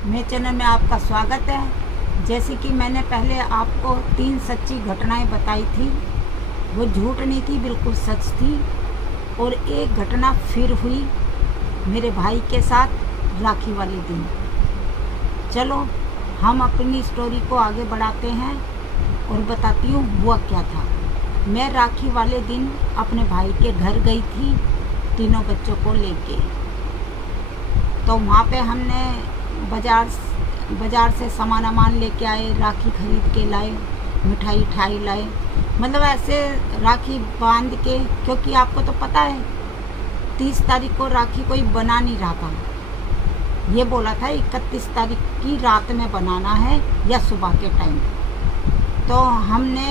मेरे चैनल में आपका स्वागत है। जैसे कि मैंने पहले आपको 3 सच्ची घटनाएं बताई थी, वो झूठ नहीं थी, बिल्कुल सच थी। और एक घटना फिर हुई मेरे भाई के साथ राखी वाले दिन। चलो हम अपनी स्टोरी को आगे बढ़ाते हैं और बताती हूँ हुआ क्या था। मैं राखी वाले दिन अपने भाई के घर गई थी तीनों बच्चों को लेके। तो वहाँ पे हमने बाज़ार से सामान लेके आए, राखी खरीद के लाए, मिठाई लाए, मतलब ऐसे राखी बांध के। क्योंकि आपको तो पता है 30 तारीख को राखी कोई बना नहीं रहा था, ये बोला था 31 तारीख की रात में बनाना है या सुबह के टाइम। तो हमने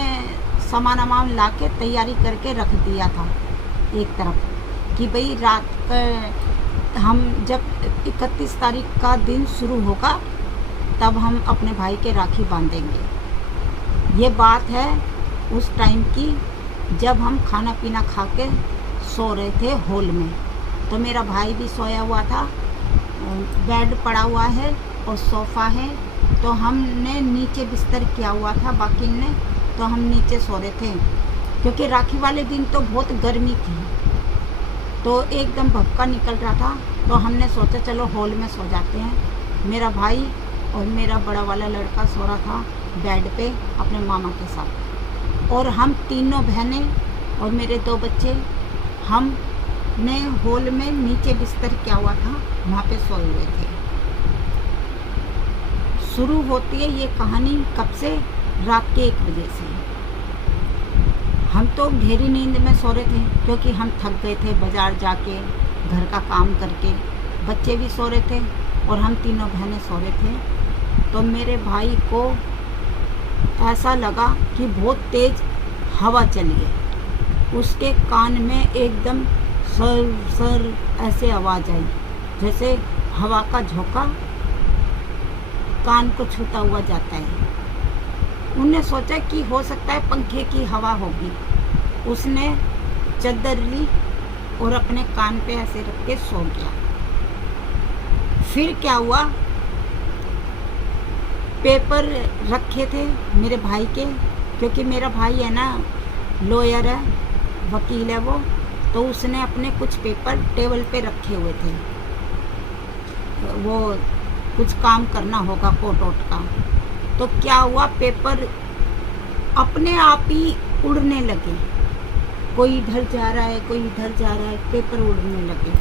सामान ला के तैयारी करके रख दिया था एक तरफ कि भाई रात का हम जब 31 तारीख का दिन शुरू होगा तब हम अपने भाई के राखी बांधेंगे। ये बात है उस टाइम की जब हम खाना पीना खा के सो रहे थे हॉल में। तो मेरा भाई भी सोया हुआ था, बेड पड़ा हुआ है और सोफ़ा है। तो हमने नीचे बिस्तर किया हुआ था बाकी ने, तो हम नीचे सो रहे थे क्योंकि राखी वाले दिन तो बहुत गर्मी थी, तो एकदम भपका निकल रहा था। तो हमने सोचा चलो हॉल में सो जाते हैं। मेरा भाई और मेरा बड़ा वाला लड़का सो रहा था बेड पे अपने मामा के साथ, और हम तीनों बहनें और मेरे 2 बच्चे हमने हॉल में नीचे बिस्तर किया हुआ था, वहाँ पे सोए हुए थे। शुरू होती है ये कहानी कब से? रात के 1 बजे से। हम तो गहरी नींद में सो रहे थे क्योंकि हम थक गए थे बाज़ार जाके, घर का काम करके। बच्चे भी सो रहे थे और हम तीनों बहनें सो रहे थे। तो मेरे भाई को ऐसा लगा कि बहुत तेज़ हवा चली है। उसके कान में एकदम सर सर ऐसे आवाज़ आई, जैसे हवा का झोंका कान को छूता हुआ जाता है। उन्होंने सोचा कि हो सकता है पंखे की हवा होगी। उसने चादर ली और अपने कान पे ऐसे रख के सो गया। फिर क्या हुआ, पेपर रखे थे मेरे भाई के, क्योंकि मेरा भाई है ना लॉयर है, वकील है वो। तो उसने अपने कुछ पेपर टेबल पे रखे हुए थे, वो कुछ काम करना होगा कोर्ट वोट का। तो क्या हुआ, पेपर अपने आप ही उड़ने लगे। कोई इधर जा रहा है, कोई इधर जा रहा है, पेपर उड़ने लगे।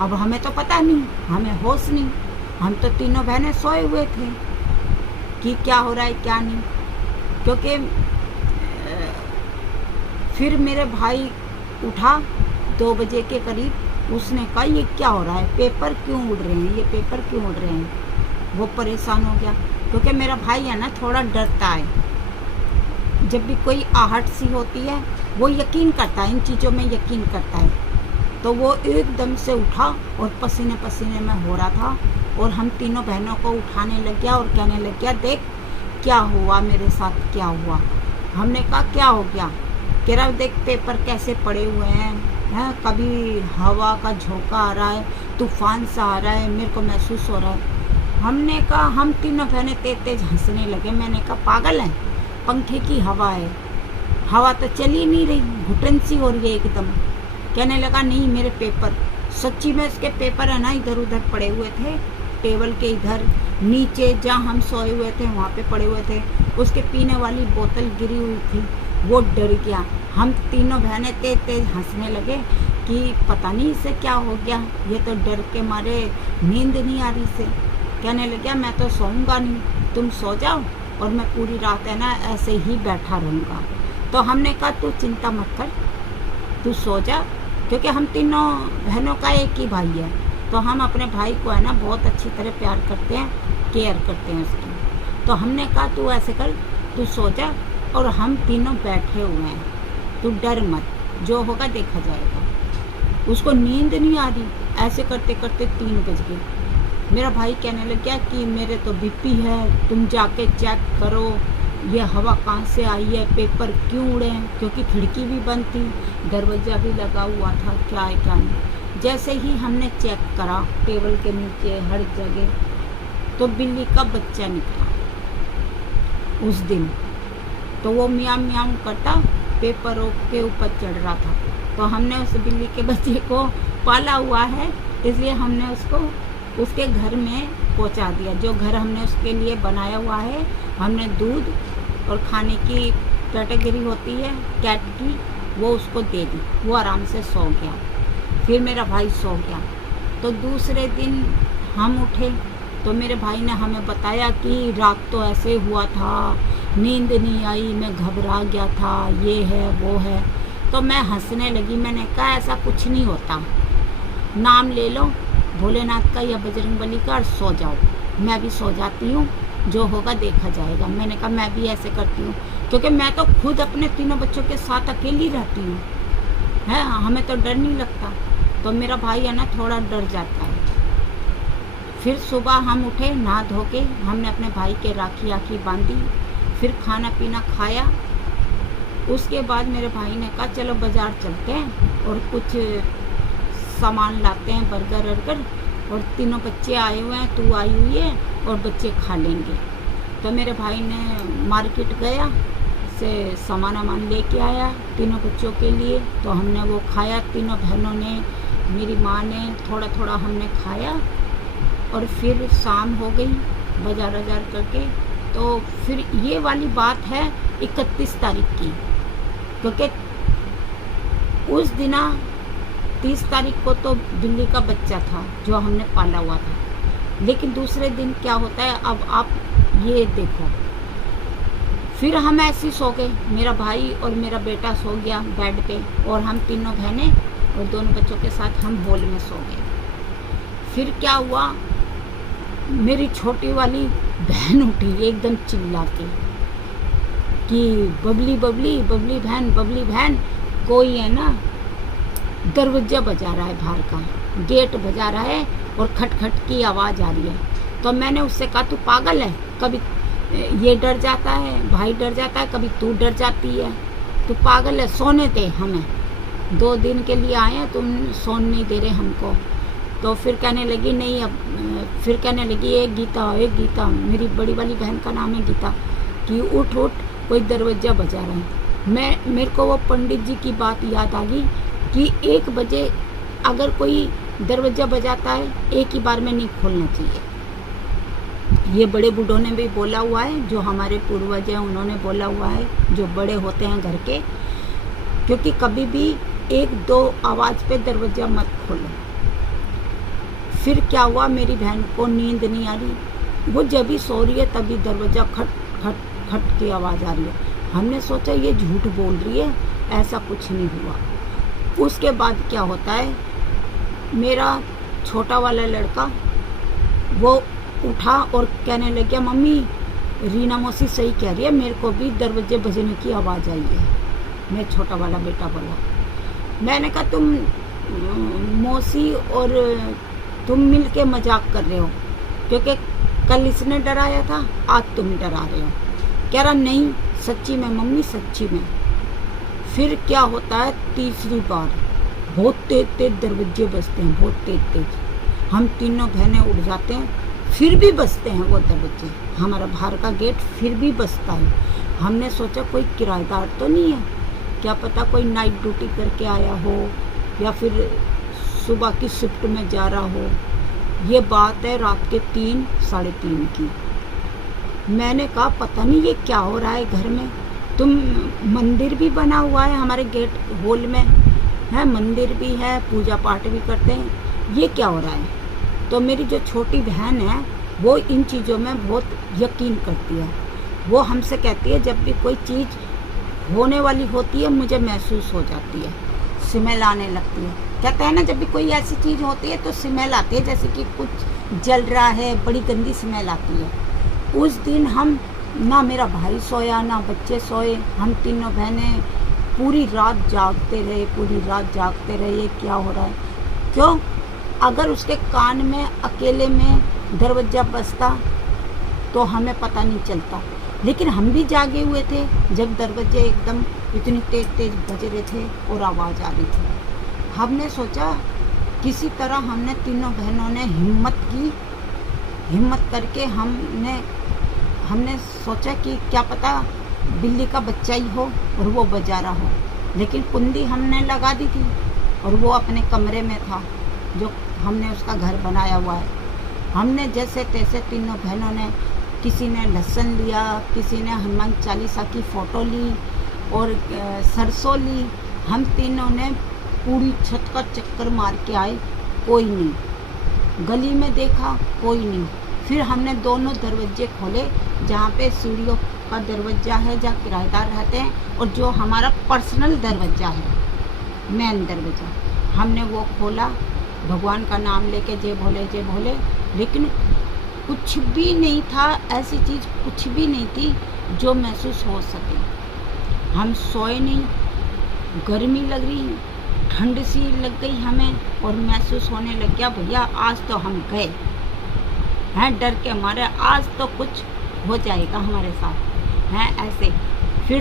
अब हमें तो पता नहीं, हमें होश नहीं, हम तो तीनों बहनें सोए हुए थे कि क्या हो रहा है क्या नहीं। क्योंकि फिर मेरे भाई उठा 2 बजे के करीब। उसने कहा ये क्या हो रहा है, पेपर क्यों उड़ रहे हैं, ये पेपर क्यों उड़ रहे हैं। वो परेशान हो गया क्योंकि मेरा भाई है ना थोड़ा डरता है। जब भी कोई आहट सी होती है वो यकीन करता है, इन चीज़ों में यकीन करता है। तो वो एकदम से उठा और पसीने पसीने में हो रहा था, और हम तीनों बहनों को उठाने लग गया और कहने लग गया देख क्या हुआ मेरे साथ, क्या हुआ। हमने कहा क्या हो गया? कह रहा देख पेपर कैसे पड़े हुए हैं, कभी हवा का झोंका आ रहा है, तूफान सा आ रहा है, मेरे को महसूस हो रहा है। हमने कहा, हम तीनों बहनें तेज हंसने लगे। मैंने कहा पागल है, पंखे की हवा है, हवा तो चली नहीं रही, घुटन सी हो रही है एकदम। कहने लगा नहीं मेरे पेपर, सच्ची में इसके पेपर है ना इधर उधर पड़े हुए थे, टेबल के इधर नीचे जहाँ हम सोए हुए थे वहाँ पे पड़े हुए थे। उसके पीने वाली बोतल गिरी हुई थी, वो डर गया। हम तीनों बहनें तेज हंसने लगे कि पता नहीं इसे क्या हो गया, ये तो डर के मारे नींद नहीं आ रही इसे। कहने लग गया मैं तो सोऊंगा नहीं, तुम सो जाओ और मैं पूरी रात है ना ऐसे ही बैठा रहूँगा। तो हमने कहा तू चिंता मत कर, तू सो जा, क्योंकि हम तीनों बहनों का एक ही भाई है। तो हम अपने भाई को है ना बहुत अच्छी तरह प्यार करते हैं, केयर करते हैं उसकी। तो हमने कहा तू ऐसे कर, तू सो जा और हम तीनों बैठे हुए हैं, तू डर मत, जो होगा देखा जाएगा। उसको नींद नहीं आ रही। ऐसे करते करते 3 बज गए। मेरा भाई कहने लग गया कि मेरे तो बीपी है, तुम जाके चेक करो ये हवा कहाँ से आई है, पेपर क्यों उड़े हैं। क्योंकि खिड़की भी बंद थी, दरवाज़ा भी लगा हुआ था, क्या है क्या नहीं। जैसे ही हमने चेक करा टेबल के नीचे हर जगह, तो बिल्ली का बच्चा निकला उस दिन। तो वो म्याऊं म्याऊं करता पेपरों के ऊपर चढ़ रहा था। तो हमने उस बिल्ली के बच्चे को पाला हुआ है, इसलिए हमने उसको उसके घर में पहुंचा दिया। जो घर हमने उसके लिए बनाया हुआ है, हमने दूध और खाने की कैटेगरी होती है कैट की, वो उसको दे दी। वो आराम से सो गया। फिर मेरा भाई सो गया। तो दूसरे दिन हम उठे तो मेरे भाई ने हमें बताया कि रात तो ऐसे हुआ था, नींद नहीं आई, मैं घबरा गया था, ये है वो है। तो मैं हंसने लगी। मैंने कहा ऐसा कुछ नहीं होता, नाम ले लो भोलेनाथ का या बजरंगबली का और सो जाओ। मैं भी सो जाती हूँ, जो होगा देखा जाएगा। मैंने कहा मैं भी ऐसे करती हूँ, क्योंकि मैं तो खुद अपने तीनों बच्चों के साथ अकेली रहती हूँ, है, हमें तो डर नहीं लगता। तो मेरा भाई है ना थोड़ा डर जाता है। फिर सुबह हम उठे, नहा धो के हमने अपने भाई के राखी आखी बांधी, फिर खाना पीना खाया। उसके बाद मेरे भाई ने कहा चलो बाज़ार चलते हैं और कुछ सामान लाते हैं, बर्गर वर्गर, और तीनों बच्चे आए हुए हैं, तू आई हुई है और बच्चे खा लेंगे। तो मेरे भाई ने मार्केट गया से सामान वामान लेके आया तीनों बच्चों के लिए। तो हमने वो खाया, तीनों बहनों ने, मेरी माँ ने, थोड़ा थोड़ा हमने खाया। और फिर शाम हो गई बाजार वाजार करके। तो फिर ये वाली बात है 31 तारीख की, क्योंकि उस दिना 30 तारीख को तो बिल्ली का बच्चा था जो हमने पाला हुआ था। लेकिन दूसरे दिन क्या होता है, अब आप ये देखो। फिर हम ऐसे सो गए, मेरा भाई और मेरा बेटा सो गया बेड पे, और हम तीनों बहनें और दोनों बच्चों के साथ हम हॉल में सो गए। फिर क्या हुआ, मेरी छोटी वाली बहन उठी एकदम चिल्ला के कि बबली बबली बबली बहन कोई है ना दरवाजा बजा रहा है, बाहर का गेट बजा रहा है और खटखट की आवाज़ आ रही है। तो मैंने उससे कहा तू पागल है, कभी ये डर जाता है, भाई डर जाता है, कभी तू डर जाती है, तू पागल है, सोने दे हमें, 2 दिन के लिए आए हैं, तुम सोने नहीं दे रहे हमको। तो फिर कहने लगी नहीं, अब फिर कहने लगी एक गीता, मेरी बड़ी वाली बहन का नाम है गीता, कि उठ कोई दरवाज़ा बजा रहा है। मेरे को वो पंडित जी की बात याद आ गई कि 1 बजे अगर कोई दरवाज़ा बजाता है 1 ही बार में नहीं खोलना चाहिए। ये बड़े बूढ़ों ने भी बोला हुआ है, जो हमारे पूर्वज हैं उन्होंने बोला हुआ है, जो बड़े होते हैं घर के, क्योंकि कभी भी 1-2 आवाज़ पे दरवाज़ा मत खोलो। फिर क्या हुआ, मेरी बहन को नींद नहीं आ रही, वो जब भी सो रही है तभी दरवाज़ा खट खट खट की आवाज़ आ रही है। हमने सोचा ये झूठ बोल रही है, ऐसा कुछ नहीं हुआ। उसके बाद क्या होता है, मेरा छोटा वाला लड़का वो उठा और कहने लग गया मम्मी रीना मौसी सही कह रही है, मेरे को भी दरवाजे बजने की आवाज़ आई है। मेरा छोटा वाला बेटा बोला। मैंने कहा तुम मौसी और तुम मिल के मजाक कर रहे हो, क्योंकि कल इसने डराया था, आज तुम डरा रहे हो। कह रहा नहीं सच्ची में मम्मी, सच्ची में। फिर क्या होता है, तीसरी बार बहुत तेज तेज दरवाजे बजते हैं, बहुत तेज तेज। हम तीनों बहनें उठ जाते हैं, फिर भी बजते हैं वो दरवाजे, हमारा बाहर का गेट फिर भी बजता है। हमने सोचा कोई किराएदार तो नहीं है, क्या पता कोई नाइट ड्यूटी करके आया हो या फिर सुबह की शिफ्ट में जा रहा हो। ये बात है रात के 3 साढ़े 3 की। मैंने कहा पता नहीं ये क्या हो रहा है घर में। तुम मंदिर भी बना हुआ है हमारे गेट हॉल में, है मंदिर भी है, पूजा पाठ भी करते हैं, ये क्या हो रहा है। तो मेरी जो छोटी बहन है वो इन चीज़ों में बहुत यकीन करती है। वो हमसे कहती है जब भी कोई चीज़ होने वाली होती है मुझे महसूस हो जाती है, स्मेल आने लगती है। कहते हैं ना जब भी कोई ऐसी चीज़ होती है तो स्मेल आती है, जैसे कि कुछ जल रहा है, बड़ी गंदी स्मेल आती है। उस दिन हम ना मेरा भाई सोया ना बच्चे सोए, हम तीनों बहनें पूरी रात जागते रहे, ये क्या हो रहा है। क्यों, अगर उसके कान में अकेले में दरवाज़ा बजता तो हमें पता नहीं चलता, लेकिन हम भी जागे हुए थे जब दरवाजे एकदम इतनी तेज तेज बज रहे थे और आवाज़ आ रही थी। हमने सोचा किसी तरह, हमने तीनों बहनों ने हिम्मत की हिम्मत करके हमने सोचा कि क्या पता बिल्ली का बच्चा ही हो और वो बजा रहा हो, लेकिन कुंडी हमने लगा दी थी और वो अपने कमरे में था जो हमने उसका घर बनाया हुआ है। हमने जैसे तैसे तीनों बहनों ने, किसी ने लहसुन लिया, किसी ने हनुमान चालीसा की फ़ोटो ली और सरसों ली। हम तीनों ने पूरी छत का चक्कर मार के आए, कोई नहीं। गली में देखा, कोई नहीं। फिर हमने दोनों दरवाजे खोले, जहाँ पे सीढ़ियों का दरवाज़ा है, जहाँ किराएदार रहते हैं, और जो हमारा पर्सनल दरवाज़ा है, मेन दरवाज़ा, हमने वो खोला। भगवान का नाम लेके जय भोले, लेकिन कुछ भी नहीं था, ऐसी चीज़ कुछ भी नहीं थी जो महसूस हो सके। हम सोए नहीं, गर्मी लग रही, ठंड सी लग गई हमें, और महसूस होने लग गया भैया आज तो हम गए हैं, डर के हमारे आज तो कुछ हो जाएगा हमारे साथ हैं ऐसे। फिर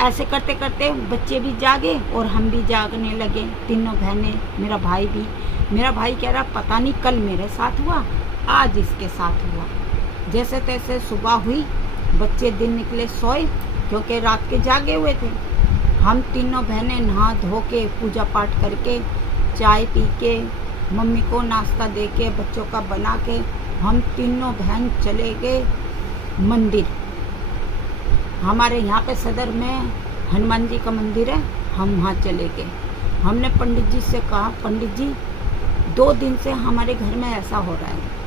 ऐसे करते करते बच्चे भी जागे और हम भी जागने लगे, तीनों बहनें, मेरा भाई भी। मेरा भाई कह रहा पता नहीं कल मेरे साथ हुआ, आज इसके साथ हुआ। जैसे तैसे सुबह हुई, बच्चे दिन निकले सोए क्योंकि रात के जागे हुए थे। हम तीनों बहनें नहा धो के, पूजा पाठ करके, चाय पी के, मम्मी को नाश्ता दे के, बच्चों का बना के, हम तीनों बहन चले गए मंदिर। हमारे यहाँ पे सदर में हनुमान जी का मंदिर है, हम वहाँ चले गए। हमने पंडित जी से कहा, पंडित जी 2 दिन से हमारे घर में ऐसा हो रहा है।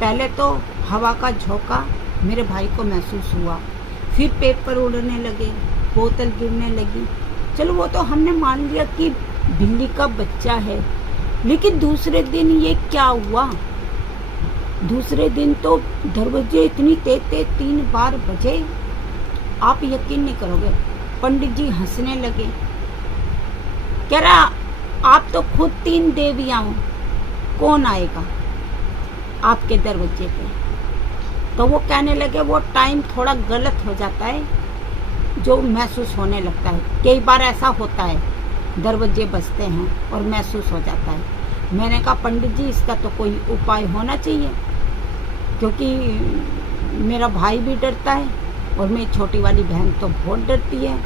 पहले तो हवा का झोंका मेरे भाई को महसूस हुआ, फिर पेपर उड़ने लगे, बोतल गिरने लगी। चलो वो तो हमने मान लिया कि बिल्ली का बच्चा है, लेकिन दूसरे दिन ये क्या हुआ? दूसरे दिन तो दरवाजे इतनी तेज 3 बार बजे, आप यकीन नहीं करोगे। पंडित जी हंसने लगे, कह रहा आप तो खुद 3 देवियां हो, कौन आएगा आपके दरवाजे पे? तो वो कहने लगे वो टाइम थोड़ा गलत हो जाता है, जो महसूस होने लगता है। कई बार ऐसा होता है, दरवाजे बजते हैं और महसूस हो जाता है। मैंने कहा पंडित जी इसका तो कोई उपाय होना चाहिए, क्योंकि मेरा भाई भी डरता है और मेरी छोटी वाली बहन तो बहुत डरती है,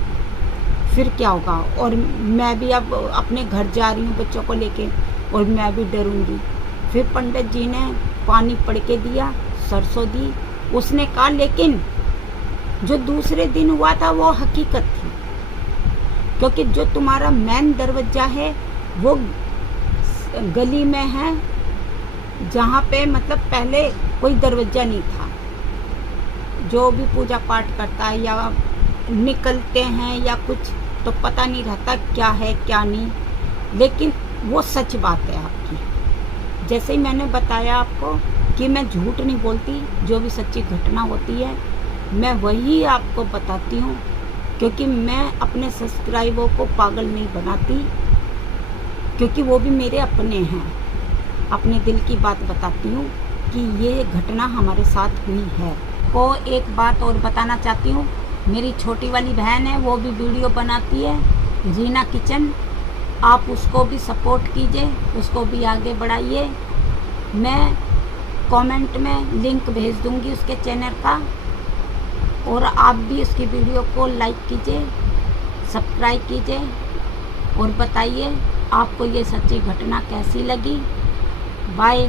फिर क्या होगा? और मैं भी अब अपने घर जा रही हूँ बच्चों को लेके, और मैं भी डरूंगी। फिर पंडित जी ने पानी पड़ के दिया, सरसों दी। उसने कहा लेकिन जो दूसरे दिन हुआ था वो हकीकत थी, क्योंकि जो तुम्हारा मेन दरवाजा है वो गली में है, जहाँ पे मतलब पहले कोई दरवाजा नहीं था। जो भी पूजा पाठ करता है या निकलते हैं या कुछ, तो पता नहीं रहता क्या है क्या नहीं, लेकिन वो सच बात है आपकी। जैसे ही मैंने बताया आपको कि मैं झूठ नहीं बोलती, जो भी सच्ची घटना होती है मैं वही आपको बताती हूँ, क्योंकि मैं अपने सब्सक्राइबरों को पागल नहीं बनाती, क्योंकि वो भी मेरे अपने हैं। अपने दिल की बात बताती हूँ कि ये घटना हमारे साथ हुई है। को एक बात और बताना चाहती हूँ, मेरी छोटी वाली बहन है, वो भी वीडियो बनाती है, रीना किचन। आप उसको भी सपोर्ट कीजिए, उसको भी आगे बढ़ाइए। मैं कमेंट में लिंक भेज दूँगी उसके चैनल का, और आप भी उसकी वीडियो को लाइक कीजिए, सब्सक्राइब कीजिए और बताइए आपको ये सच्ची घटना कैसी लगी। बाय।